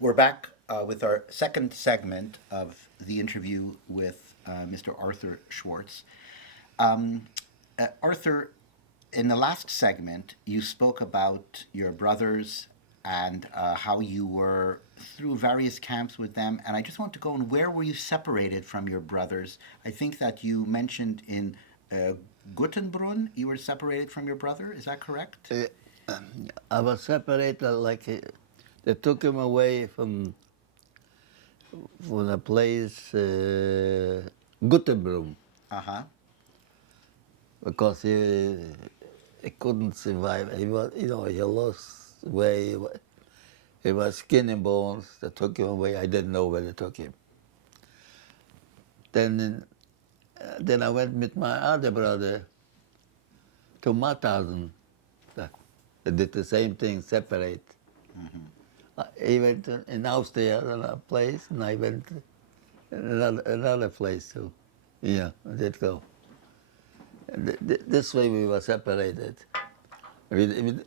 We're back with our second segment of the interview with Mr. Arthur Schwartz. Arthur, in the last segment, you spoke about your brothers and how you were through various camps with them. And I just want to go on, where were you separated from your brothers? I think that you mentioned in uh, Guttenbrunn you were separated from your brother. Is that correct? Uh, I was separated they took him away from the place Guttenbrunn Uh huh. because he couldn't survive. He was, he lost weight. He was skin and bones. They took him away. I didn't know where they took him. Then, then I went with my other brother to Mauthausen. They did the same thing, separate. He went in Austria, another place, and I went another place too. Yeah, I did go. This way we were separated. We-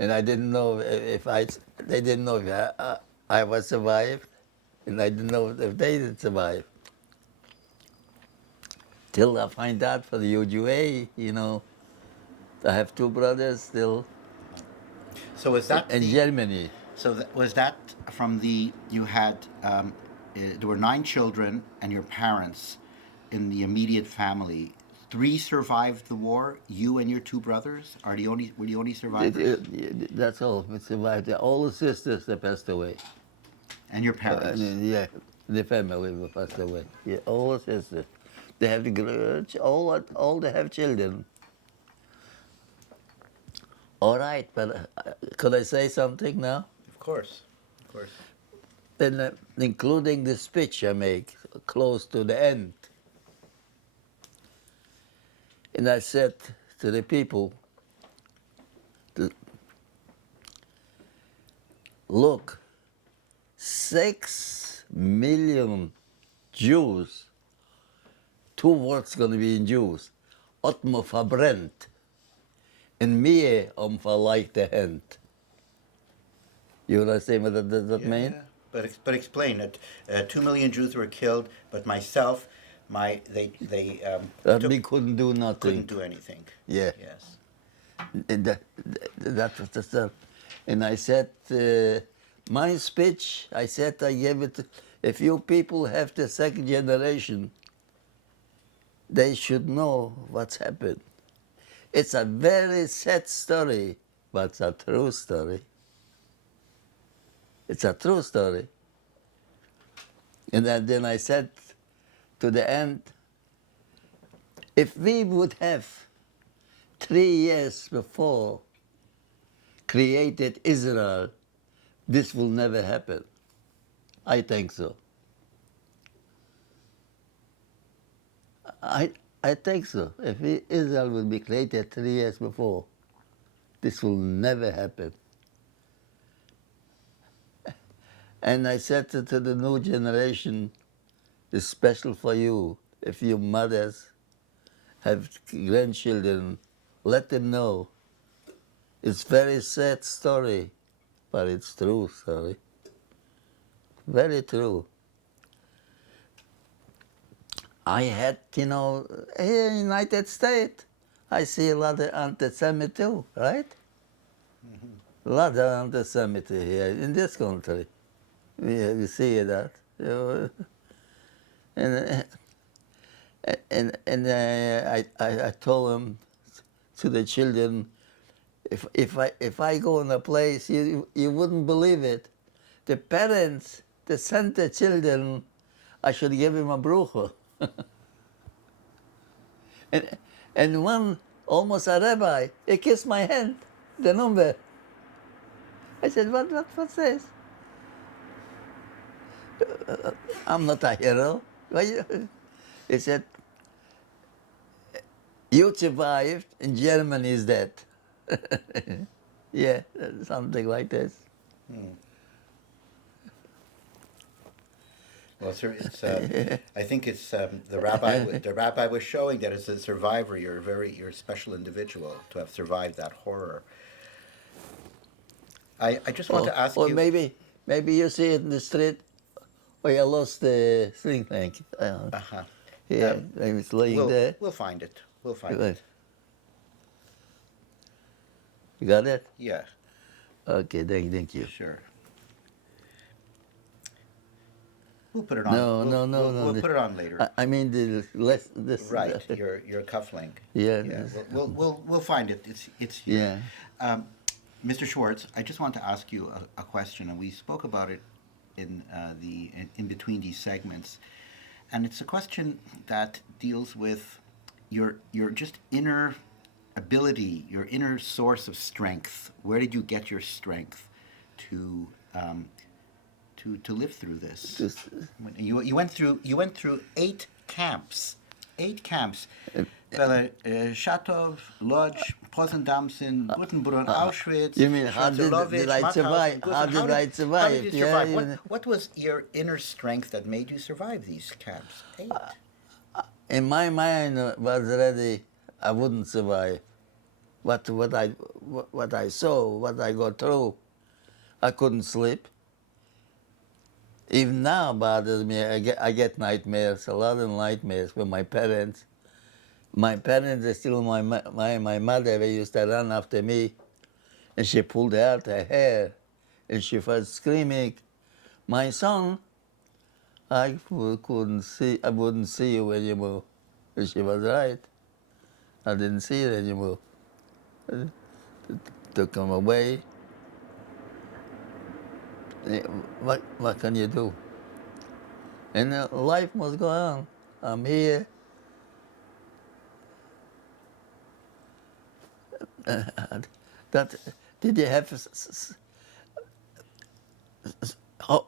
and I didn't know if they didn't know if I was survived, and I didn't know if they did survive. Till I find out for the UGA, I have two brothers still So is that in the Germany. was that from the you had there were nine children and your parents in the immediate family. Three survived the war. You and your two brothers are the only were the only survivors, That's all. We survived. All the sisters that passed away. and your I parents. mean, yeah, the family will pass away. Yeah, all the sisters. They have the all they have children. All right, but could I say something now? Of course, of course. Then, including the speech I make close to the end, and I said to the people, "Look, 6 million Jews. Two words going to be in Jews. Hat man verbrennt. En meer om verleicht de hand." You understand what that Yeah, mean? yeah. But explain it. 2 million Jews were killed, but myself, they That took we couldn't do couldn't nothing. do anything. Yeah. Yes. And that was the stuff. And I said, my speech, I said I gave it, if you people have the second generation, they should know what's happened. It's a very sad story, but it's a true story. It's a true story. And then I said to the end, if we would have 3 years before created Israel, this will never happen. I think so. I, I think so. If Israel would be created 3 years before, this will never happen. And I said to the new generation, it's special for you. If your mothers have grandchildren, let them know. It's very sad story, but it's true story. Very true. I had, here in the United States, I see a lot of anti-Semitic too, right? A lot of anti-Semitic here in this country. We see that. And I told them to the children, if I go in a place, you wouldn't believe it. The parents, they sent the children, I should give him a brucha. and, and one, almost a rabbi, he kissed my hand, the number. I said, what's this? I'm not a hero. He said, you survived and Germany is dead. Yeah, something like this. Well, sir, it's. I think it's the rabbi was showing that as a survivor, you're a special individual to have survived that horror. I just want or to ask or you. maybe maybe you see it in the street. Oh, you lost the sling tank. Uh-huh. Yeah, maybe it's laying there. We'll find it. We'll find Right. it. You got it? Yeah, Okay, thank you. sure. We'll put it on. No, no, no, no. We'll put it on later. I mean the less this. Right, your cufflink. Yeah. Yeah, we'll find it. It's here. Yeah. Mr. Schwartz, I just want to ask you a question, and we spoke about it in in between these segments, and it's a question that deals with your just inner ability, your inner source of strength. Where did you get your strength to to live through this? Just, You went through 8 camps. Well, Shatov, Lodz, Pozendamsen, Guttenbrunn, Auschwitz. you mean how did I survive? Mauthausen, How did I survive? How did you survive? Yeah, What was your inner strength that made you survive these camps? 8. in my mind was ready. I wouldn't survive. What I saw, what I got through, I couldn't sleep. Even now bothers me. I get nightmares, a lot of nightmares with my parents. My parents are still my mother. They used to run after me, and she pulled out her hair, and she was screaming, "My son, couldn't see. I wouldn't see you anymore." And she was right. I didn't see it anymore. Took him away. What can you do? And life must go on. I'm here. That did you have? Oh,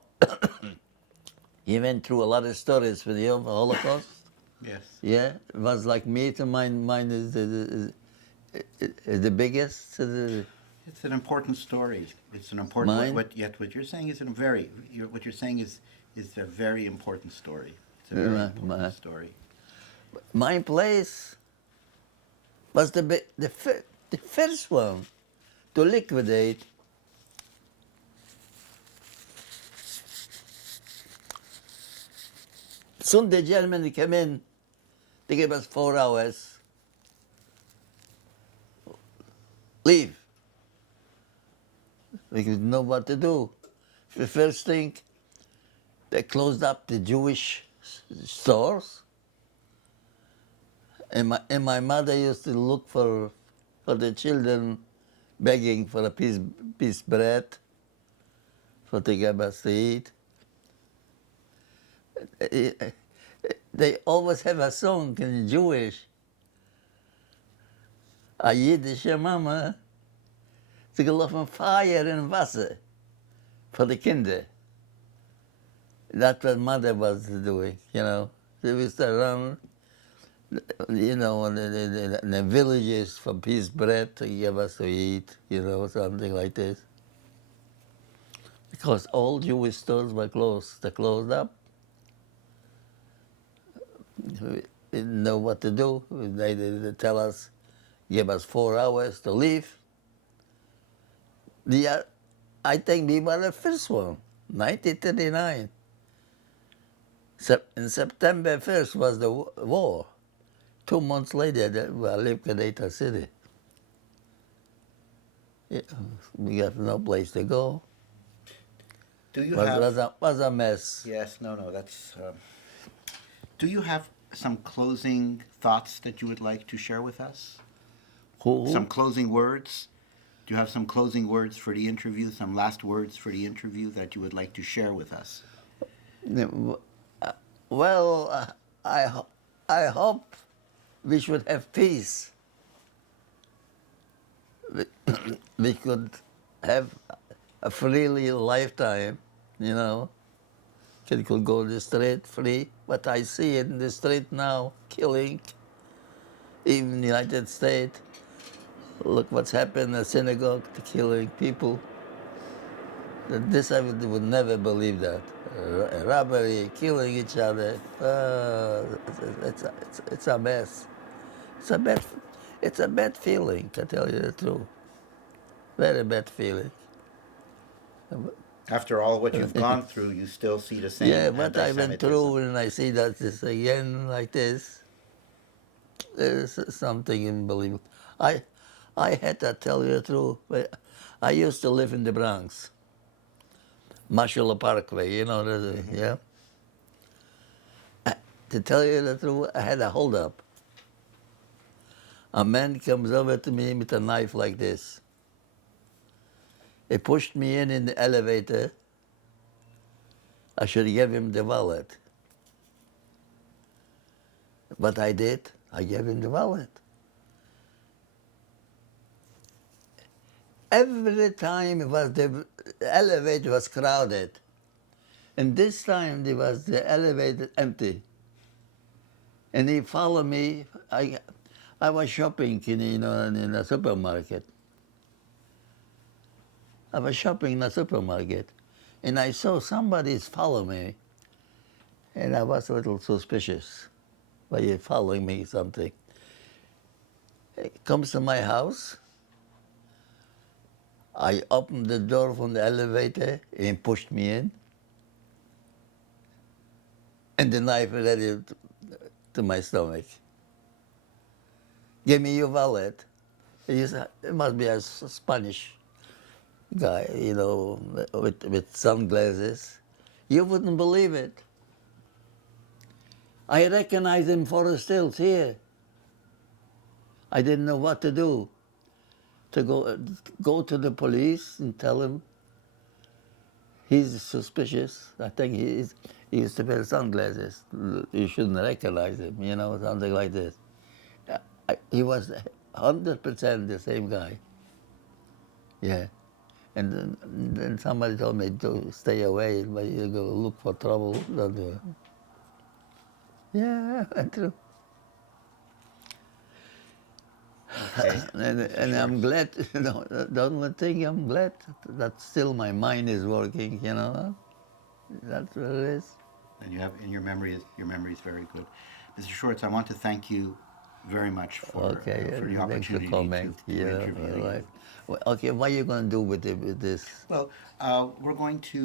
you went through a lot of stories with the Holocaust. Yes. Yeah, it was like me to mine is the biggest. It's an important story. It's an important. Mine? What you're saying is what you're saying is a very important story. It's a very important story. My place was the first one to liquidate. Soon the Germans came in. They gave us 4 hours. Leave. We didn't know what to do. The first thing, they closed up the Jewish stores. And my mother used to look for the children, begging for a piece bread, for to give us to eat. They always have a song in Jewish. A Yiddische Mama, sie gelaufen Feuer in Wasser for the Kinder. That's what mother was doing, you know. She used to run, you know, in the villages for piece bread to give us to eat, you know, something like this. Because all Jewish stores were closed. They closed up. We didn't know what to do. They didn't tell us, give us 4 hours to leave. I think we were the first one, 1939. In September 1st was the war. 2 months later, we liquidated the city. Yeah, we got no place to go. Do you Was a mess. Yes. No. That's. Do you have some closing thoughts that you would like to share with us? Who? Some closing words? Do you have some closing words for the interview? Some last words for the interview that you would like to share with us? Well, I hope we should have peace. We could have a freely lifetime, you know. Kid could go to the street free, but I see it in the street now, killing, even in the United States. Look what's happened in the synagogue, to killing people. This I would never believe that. Robbery, killing each other. It's a mess. It's a bad feeling, to tell you the truth. Very bad feeling. After all what you've gone through, you still see the same Yeah, what I went through, anti-Semitism. and I see that this again like this, is something unbelievable. I, I had to tell you the truth. I used to live in the Bronx, Marshall Parkway, you know, Hmm. yeah. To tell you the truth, I had a hold up. A man comes over to me with a knife like this. He pushed me in the elevator. I should give him the wallet. But I did. I gave him the wallet. Every time it was the elevator was crowded. And this time the elevator empty. And he followed me. I was shopping in a supermarket. I was shopping in a supermarket. And I saw somebody's follow me. And I was a little suspicious. Why you following me something? He comes to my house. I opened the door from the elevator and pushed me in. And the knife ready to my stomach. Give me your wallet. He said, it must be a Spanish guy, with sunglasses. You wouldn't believe it. I recognized him for stills here. I didn't know what to do. To go to the police and tell him he's suspicious. I think he used to wear sunglasses. You shouldn't recognize him, something like this. He was 100% the same guy. Yeah. And then somebody told me to stay away, but you go look for trouble. Don't do it. Yeah, true. Okay, Mr. And I'm Schwartz. glad, don't think I'm glad that still my mind is working. That's what it is. And you have, and your memory is very good. Mr. Schwartz, I want to thank you very much Okay, for the thanks for opportunity comment. to interview you. Right. Well, okay, what are you going to do with this? Well, we're going to